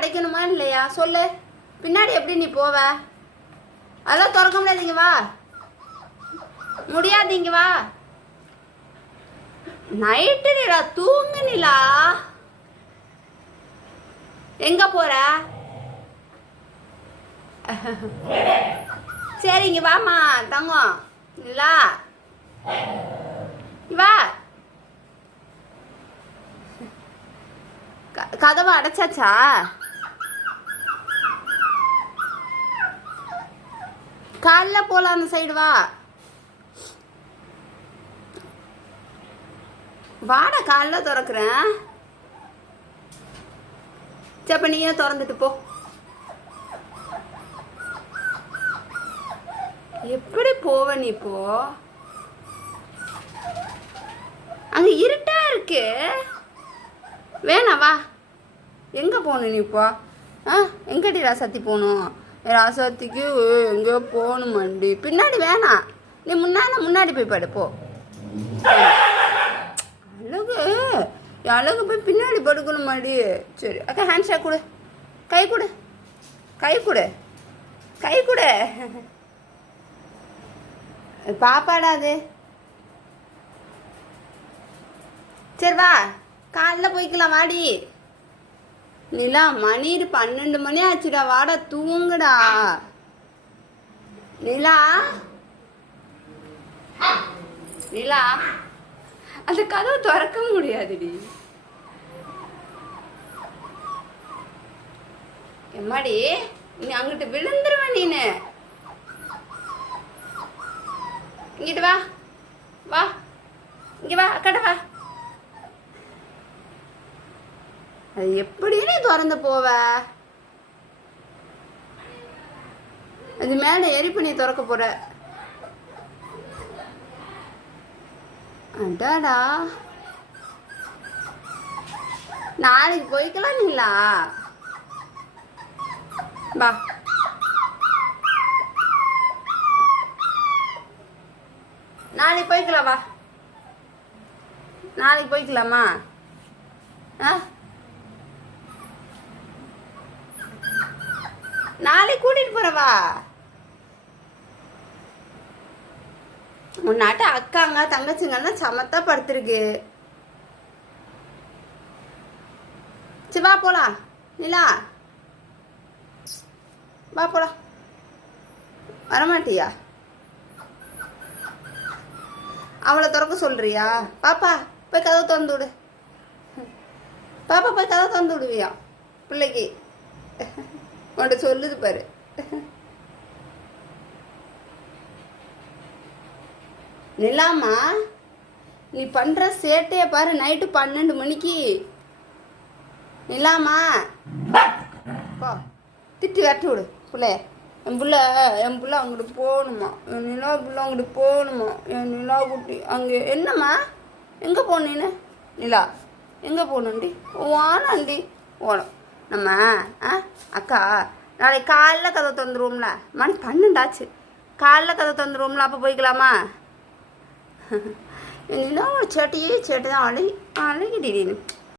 அடைக்கணுமா இல்லையா? சொல்லு. பின்னாடி எப்படி நீ போவ? அதெல்லாம் திறக்க முடியாதீங்க வா. முடியாதீங்க வா. நைட்டு நிலா தூங்கு நிலா. எங்க போற? சரிங்க வாமா தங்கம். நிலா. வா. க- கதவை அடைச்சாச்சா? காலைல போகலாம் அந்த சைடு வா. வாடா காலைல திறக்கிறேன். சப்ப நீயே திறந்துட்டு போ. எப்படி போவ நீ இப்போ? அங்க இருட்டா இருக்கு. வேணாம் வா. எங்க போகணும் நீ இப்போ? ஆ எங்கடி ராசாத்தி போகணும்? ராசாத்திக்கு எங்கேயோ போகணும் மண்டி பின்னாடி வேணாம் நீ முன்னாடி முன்னாடி போய் படு போ. அழகு. அழகு போய் பின்னாடி படுக்கணும் மாடி சரி அக்கா ஹேண்ட் ஷேக் கொடு. கை கொடு. கை கொடு. கை கொடு. பாப்பாடா அது. சரி வா. காலைல போய்க்கலாம் வாடி. நிலா மணி பன்னெண்டு மணி ஆச்சுடா. வாடா தூங்குடா. நிலா. நிலா. அந்த கதவு திறக்க முடியாதுடி. எம்மாடி நீ அங்கிட்டு விழுந்துருவ நீனு. இங்கிட்டு வா. வா. இங்க வா அக்கட வா அது எப்படி நீ திறந்து போவ? அது மேல எரிப்பு நீ திறக்க போற. அடாடா. நாளைக்கு போய்க்கலாம் நீங்களா வா. நாளைக்கு போய்க்கலாம் வா. நாளைக்கு போய்க்கலாமா? ஆ? நாளைக்கு கூட்டிட்டு போறவா? உன்னாட்ட அக்காங்க தங்கச்சிங்கன்னா சமத்தா படுத்திருக்கு சரி வா போலாம். நிலா. வா போலாம். வரமாட்டியா? அவளை திறக்க சொல்றியா? பாப்பா போய் கதவை திறந்து விடு. பாப்பா போய் கதவை திறந்து விடுவியா? பிள்ளைக்கு. உன்கிட்ட சொல்லுது பாரு. நிலாமா நீ பண்ற சேட்டைய பாரு நைட்டு பன்னெண்டு மணிக்கு. நிலாமா போ. திட்டி விரட்டி விடு பிள்ளைய என் பிள்ள என் பிள்ள அங்கிட்டு போகணுமா? என் நிலா பிள்ளை அங்கிட்டு போகணுமா? என் நிலா குட்டி அங்கே என்னம்மா? எங்கே போனீன்னு நிலா எங்கே போகணுண்டி ஓனாண்டி ஓனம் நம்ம ஆ அக்கா நாளைக்கு காலைல கதை தந்துருவோம்ல மணி பன்னெண்டாச்சு. காலைல கதை தந்துருவோம்ல அப்போ போய்க்கலாமா? நிலா சேட்டையே சேட்டை தான். அழகி அழகி திடீர்னு